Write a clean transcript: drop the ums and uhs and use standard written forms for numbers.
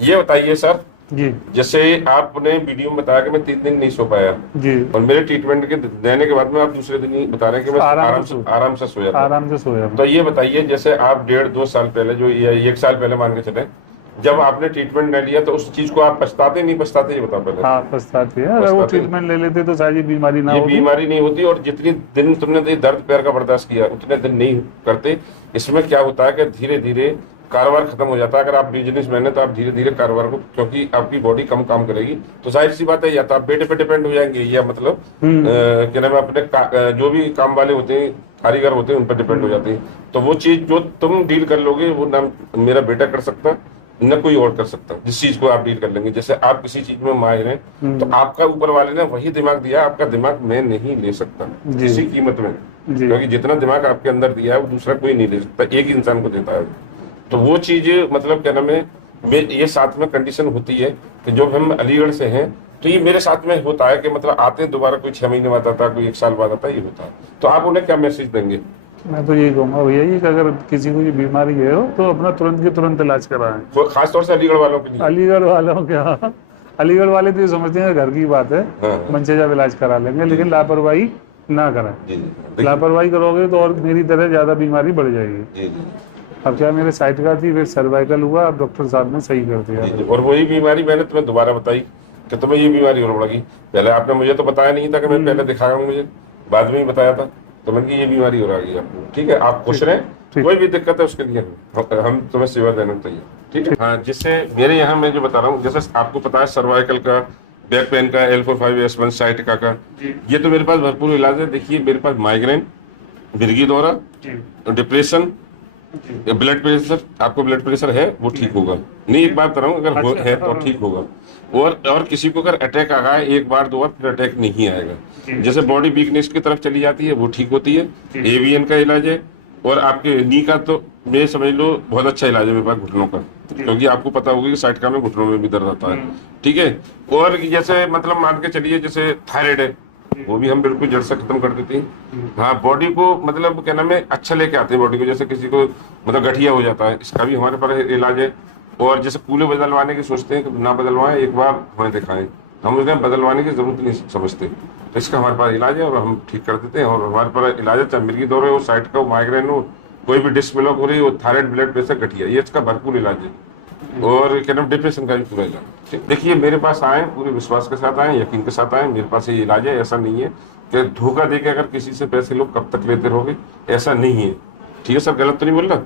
ये बताइए सर, जी जैसे आपने वीडियो में बताया कि मैं 3 दिन नहीं सो पाया, जी। और मेरे ट्रीटमेंट के देने के बाद में आप दूसरे दिन ही बता रहे हैं कि मैं आराम से सोया था। आराम से सोया मैं। तो ये बताइए, जैसे आप 1.5-2 साल पहले, जो या 1 साल पहले मान के चले, जब आपने ट्रीटमेंट ले लिया तो उस चीज को आप पछताते नहीं पछताते, ये बताओ पहले। हाँ पछताती है, अगर वो पछताते, ट्रीटमेंट ले लेते तो शायद ये बीमारी ना ये होती। बीमारी नहीं होती। और जितनी दिन तुमने ये दर्द पैर का बर्दाश्त किया उतने दिन नहीं करते। इसमें क्या होता है कि धीरे धीरे कारोबार खत्म हो जाता है। अगर आप बिजनेसमैन है तो आप धीरे धीरे कारोबार को, क्योंकि आपकी बॉडी कम काम करेगी तो जाहिर सी बात है, या तो आप बेटे पे डिपेंड हो जाएंगे, या मतलब क्या नाम है, अपने जो भी काम वाले होते हैं, कारीगर होते हैं, उन पर डिपेंड हो जाते हैं। तो वो चीज जो तुम डील कर लोगे वो ना मेरा बेटा कर सकता, न कोई और कर सकता। जिस चीज को आप डील कर लेंगे, जैसे आप किसी चीज में माहिर हैं तो आपका ऊपर वाले ने वही दिमाग दिया, आपका दिमाग मैं नहीं ले सकता किसी कीमत में, क्योंकि जितना दिमाग आपके अंदर दिया है वो दूसरा कोई नहीं ले सकता, एक ही इंसान को देता है। तो वो चीज मतलब क्या नाम है, ये साथ में कंडीशन होती है कि जब हम अलीगढ़ से हैं तो ये मेरे साथ में होता है कि मतलब आते हैं दोबारा, कोई 6 महीने बाद आता है, कोई 1 साल बाद आता है, ये होता है। तो आप उन्हें क्या मैसेज देंगे? मैं तो यही कहूँगा भैया कि अगर किसी को ये बीमारी है हो तो अपना तुरंत के तुरंत इलाज कराएं। खास तौर से अलीगढ़ वालों के लिए। अलीगढ़ वालों क्या, अलीगढ़ वाले तो ये समझते हैं घर की बात है, हाँ। मनसेजब इलाज करा लेंगे, लेकिन लापरवाही ना करें। लापरवाही करोगे तो और मेरी तरह ज्यादा बीमारी बढ़ जाएगी। अब क्या मेरे साइड का थी, फिर सर्वाइकल हुआ, अब डॉक्टर साहब ने सही कर दिया। और वही बीमारी मैंने तुम्हें दोबारा बताई कि तुम्हें ये बीमारी और बढ़ गई। पहले आपने मुझे तो बताया नहीं था कि मैं पहले दिखाया हूँ, मुझे बाद में ही बताया था। तो मैंने ये बीमारी और आ गई आपको। ठीक है, आप खुश रहें, कोई भी दिक्कत है उसके लिए हम तुम्हें सेवा देने को तैयार। ठीक है। हाँ, जिससे मेरे यहाँ मैं जो बता रहा हूँ, जैसे आपको पता है सर्वाइकल का, बैक पेन का, L45S1 साइटिका का, ये तो मेरे पास भरपूर इलाज है। देखिए मेरे पास माइग्रेन, मिर्गी दौरा, डिप्रेशन, ब्लड प्रेशर, आपको ब्लड प्रेशर है वो ठीक होगा नहीं, एक बार बता रहा हूँ, अगर है तो ठीक होगा। और किसी को अगर अटैक आ गया है 1 बार 2 बार, फिर अटैक नहीं आएगा। जैसे बॉडी वीकनेस की तरफ चली जाती है वो ठीक होती है, AVN का इलाज है। और आपके नी का तो मैं समझ लो बहुत अच्छा इलाज है मेरे पास, घुटनों का, क्योंकि आपको पता होगा कि साइटिका में घुटनों में भी दर्द आता है। ठीक है। और जैसे मतलब मान के चलिए, जैसे थायराइड है, वो भी हम बिल्कुल जड़ से खत्म कर देते हैं। हाँ, बॉडी को मतलब क्या नाम है, अच्छा लेके आते हैं बॉडी को। जैसे किसी को मतलब गठिया हो जाता है, इसका भी हमारे पास इलाज है। और जैसे कूले बदलवाने की सोचते हैं कि ना बदलवाएं, एक बार हमें दिखाएं, हम उन्हें बदलवाने की जरूरत नहीं समझते, तो इसका हमारे पास इलाज है और हम ठीक कर देते हैं। और हमारे पास इलाज है, चाहे मिर्गी दौरे हो, साइटिका हो, माइग्रेन हो, कोई भी डिस्क ब्लॉक हो रही हो, थायराइड, ब्लड प्रेशर, गठिया, ये इसका भरपूर इलाज है। और क्या नाम, डिप्रेशन का भी पूरा इलाज। देखिए मेरे पास आए, पूरे विश्वास के साथ आए, यकीन के साथ आए, मेरे पास ये इलाज है। ऐसा नहीं है कि धोखा देके अगर किसी से पैसे लोग कब तक लेते रहोगे, ऐसा नहीं है। ठीक है सर, गलत तो नहीं बोल रहा?